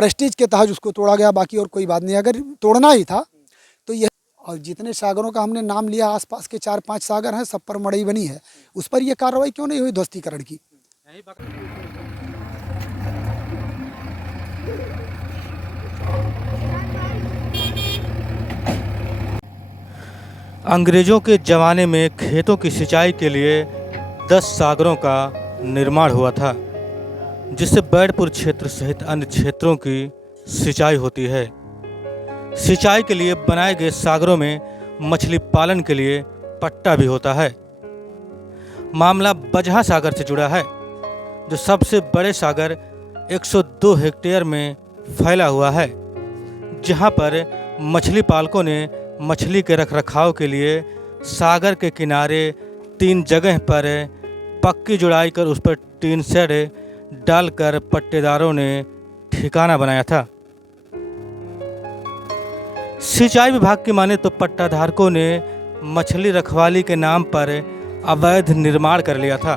Prestige के तहत उसको तोड़ा गया, बाकी और कोई बात नहीं। अगर तोड़ना ही था तो यह, और जितने सागरों का हमने नाम लिया, आसपास के 4-5 सागर हैं, सब पर मड़ई बनी है, उस पर यह कार्रवाई क्यों नहीं हुई ध्वस्तीकरण की? अंग्रेज़ों के ज़माने में खेतों की सिंचाई के लिए 10 सागरों का निर्माण हुआ था, जिससे बैरपुर क्षेत्र सहित अन्य क्षेत्रों की सिंचाई होती है। सिंचाई के लिए बनाए गए सागरों में मछली पालन के लिए पट्टा भी होता है। मामला बजहा सागर से जुड़ा है, जो सबसे बड़े सागर 102 हेक्टेयर में फैला हुआ है, जहां पर मछली पालकों ने मछली के रखरखाव के लिए सागर के किनारे 3 जगह पर पक्की जुड़ाई कर उस पर टीन शेड डालकर पट्टेदारों ने ठिकाना बनाया था। सिंचाई विभाग की माने तो पट्टाधारकों ने मछली रखवाली के नाम पर अवैध निर्माण कर लिया था।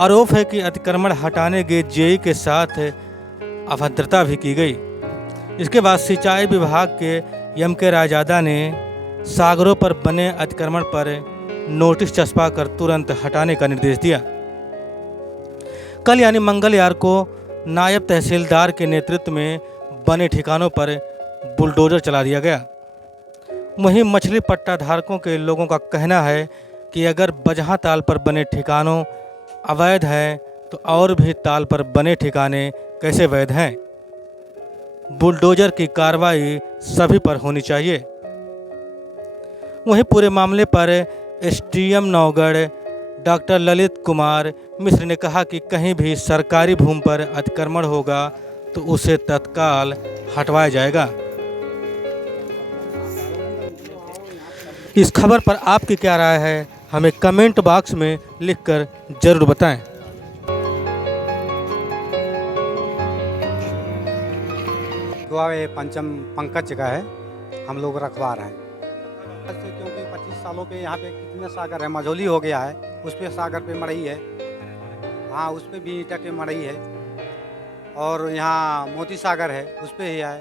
आरोप है कि अतिक्रमण हटाने गए जेई के साथ अभद्रता भी की गई। इसके बाद सिंचाई विभाग के एम.के. रायजादा ने सागरों पर बने अतिक्रमण पर नोटिस चस्पा कर तुरंत हटाने का निर्देश दिया। कल यानी मंगलवार को नायब तहसीलदार के नेतृत्व में बने ठिकानों पर बुलडोजर चला दिया गया। वहीं मछली पट्टाधारकों के लोगों का कहना है कि अगर बजहा ताल पर बने ठिकानों अवैध हैं तो और भी ताल पर बने ठिकाने कैसे वैध हैं? बुलडोजर की कार्रवाई सभी पर होनी चाहिए। वहीं पूरे मामले पर एसडीएम नौगढ़ डॉक्टर ललित कुमार मिश्र ने कहा कि कहीं भी सरकारी भूमि पर अतिक्रमण होगा तो उसे तत्काल हटवाया जाएगा। इस खबर पर आपकी क्या राय है, हमें कमेंट बॉक्स में लिखकर जरूर बताएं। ये पंचम पंकज जगह है, हम लोग रखवार हैं। क्योंकि 25 सालों पे यहाँ पे कितने सागर है, मझौली हो गया है, उस पे सागर पे मड़ई है, हाँ उस पे भी ईंटा के मड़ई है, और यहाँ मोती सागर है उस पे ही है,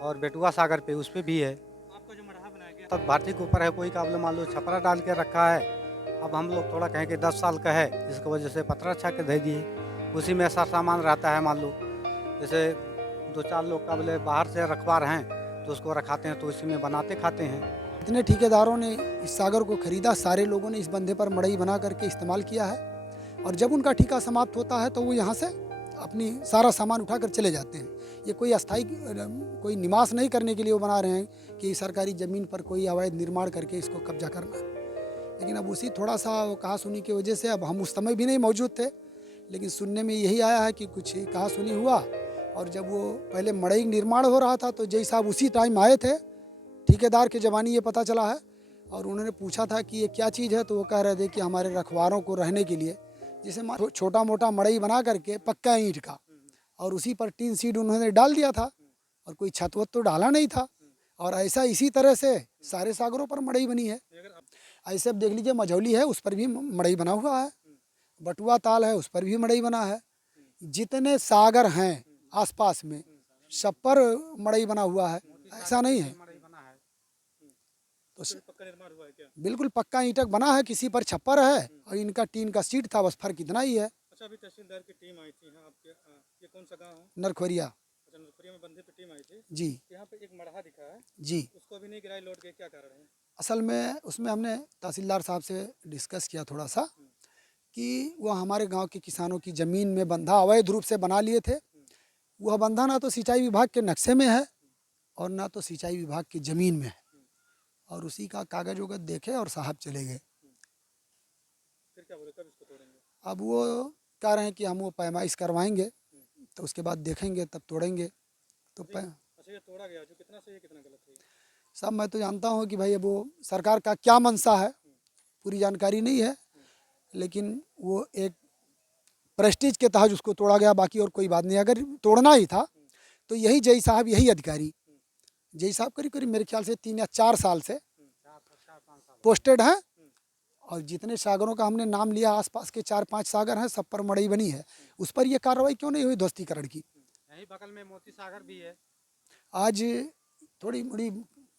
और बेटुआ सागर पे उस पे भी है। आपका जो मढ़ा बनाया गया तब भारतीय के ऊपर है, कोई काबले मान लो छपरा डाल के रखा है। अब हम लोग थोड़ा कहें कि 10 साल का है, इसकी वजह से पत्थर अच्छा के दे दिए, उसी में सारा सामान रहता है। मान लो जैसे 2-4 लोग काबले बाहर से रखवार हैं तो उसको रखाते हैं, तो इसी में बनाते खाते हैं। इतने ठेकेदारों ने इस सागर को खरीदा, सारे लोगों ने इस बंधे पर मड़ई बना करके इस्तेमाल किया है, और जब उनका ठेका समाप्त होता है तो वो यहाँ से अपनी सारा सामान उठाकर चले जाते हैं। ये कोई अस्थायी कोई निवास नहीं करने के लिए वो बना रहे हैं कि सरकारी ज़मीन पर कोई अवैध निर्माण करके इसको कब्जा करना है। लेकिन अब उसी थोड़ा सा वो कहा सुनी की वजह से, अब हम उस समय भी नहीं मौजूद थे, लेकिन सुनने में यही आया है कि कुछ कहा सुनी हुआ, और जब वो पहले मड़ई निर्माण हो रहा था तो जय साहब उसी टाइम आए थे, ठेकेदार के ज़बानी ये पता चला है, और उन्होंने पूछा था कि ये क्या चीज़ है, तो वो कह रहे थे कि हमारे रखवारों को रहने के लिए, जिसे छोटा मोटा मड़ई बना करके पक्का ईंट का, और उसी पर टीन सीड उन्होंने डाल दिया था, और कोई छत वत तो डाला नहीं था। और ऐसा इसी तरह से सारे सागरों पर मड़ई बनी है। ऐसे अब देख लीजिए, मझौली है उस पर भी मड़ई बना हुआ है, बटुआ ताल है उस पर भी मड़ई बना है, जितने सागर हैं आसपास में सब पर मड़ई बना हुआ है, ऐसा नहीं है। तो बिल्कुल पक्का ईंटक बना है, किसी पर छप्पर है और इनका टीन का सीट था, बस फर्क इतना ही है। अच्छा, अभी तहसीलदार की टीम आई थी यहाँ आपके, ये कौन सा गांव है? नरखोरिया। अच्छा, नरखोरिया में बंधे पे टीम आई थी जी। यहाँ पे एक मढ़ा दिखा है जी, उसको अभी नहीं गिराई, लौट गए, क्या कारण है? असल में उसमें हमने तहसीलदार साहब से डिस्कस किया थोड़ा सा, कि वह हमारे गांव के किसानों की ज़मीन में बंधा अवैध रूप से बना लिए थे। वह बंधा ना तो सिंचाई विभाग के नक्शे में है और ना तो सिंचाई विभाग की ज़मीन में है, और उसी का कागज वगज देखे और साहब चले गए। फिर क्या बोले, कब इसको तोड़ेंगे? अब वो कह रहे हैं कि हम वो पैमाइश करवाएंगे, तो उसके बाद देखेंगे तब तोड़ेंगे। तो अच्छा, ये तोड़ा गया, जो कितना सही है कितना गलत है? सब मैं तो जानता हूँ कि भाई वो सरकार का क्या मंशा है, पूरी जानकारी नहीं है, लेकिन वो एक प्रेस्टीज के तहत उसको तोड़ा गया, बाकी और कोई बात नहीं। अगर तोड़ना ही था तो यही जय साहब, यही अधिकारी जय साहब करीब करीब मेरे ख्याल से 3 या 4 साल से पोस्टेड हैं, और जितने सागरों का हमने नाम लिया, आसपास के 4-5 सागर हैं, सब पर मड़ई बनी है, उस पर यह कार्रवाई क्यों नहीं हुई ध्वस्तीकरण की? यही बगल में मोती सागर भी है। आज थोड़ी बड़ी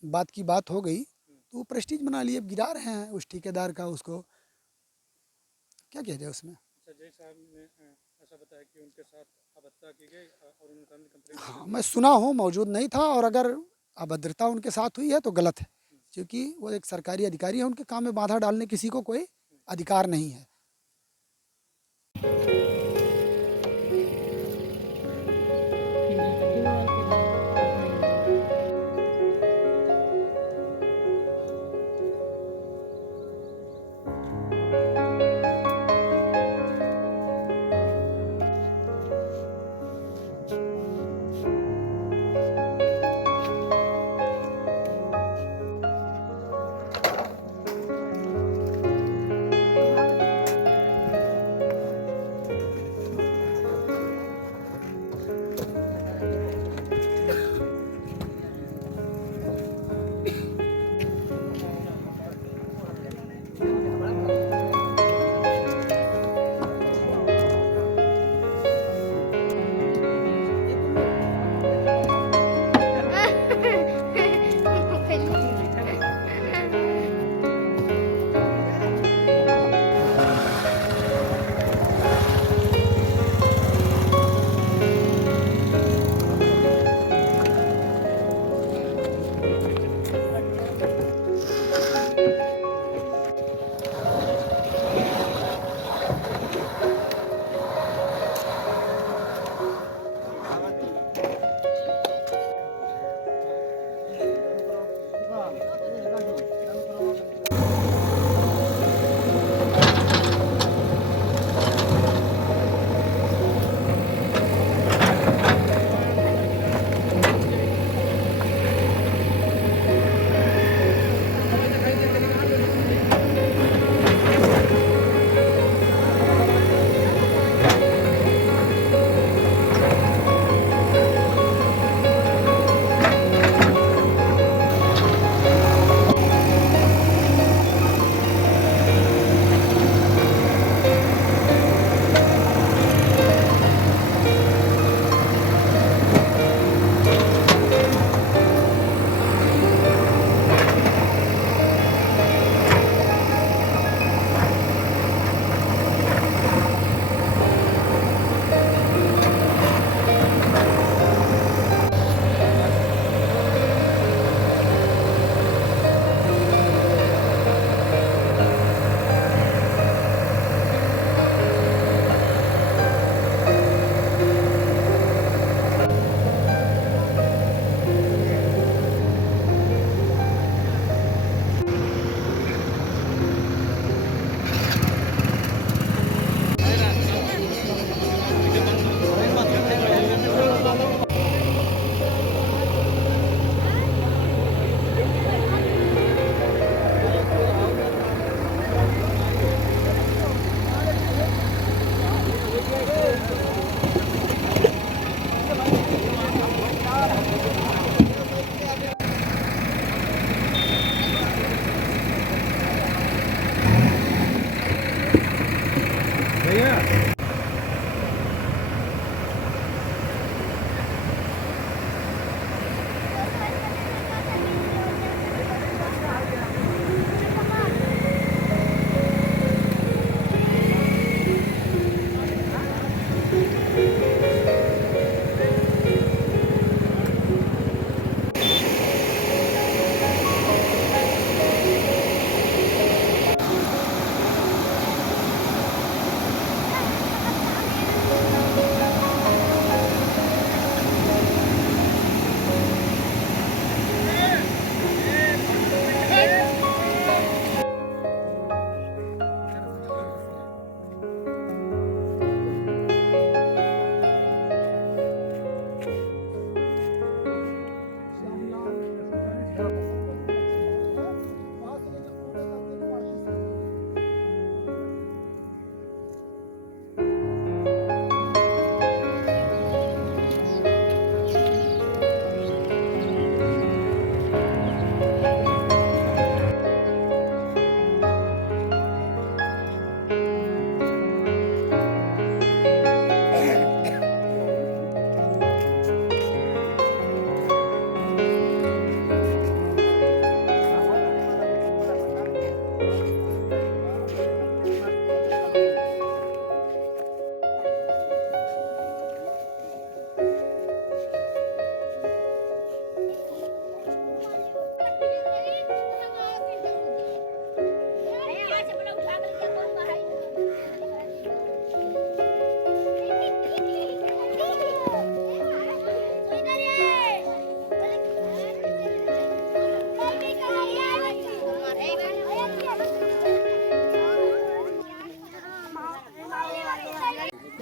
बात की बात हो गई तो वो प्रेस्टीज बना लिए, अब गिरा रहे हैं उस ठेकेदार का, उसको क्या कहते हैं उसमें। जय साहब ने ऐसा बताया कि उनके साथ अभद्रता की गई और उन्होंने कंप्लेंट हाँ, मैं सुना हूँ, मौजूद नहीं था, और अगर अभद्रता उनके साथ हुई है तो गलत है, क्योंकि वो एक सरकारी अधिकारी है, उनके काम में बाधा डालने किसी को कोई अधिकार नहीं है।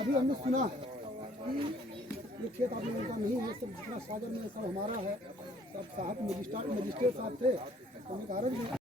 अभी हमने सुना कि ये खेत आप लोगों का नहीं है, सब जितना सागर में सब हमारा है। सब साहब मजिस्ट्रेट साहब थे, तो उन्होंने कहा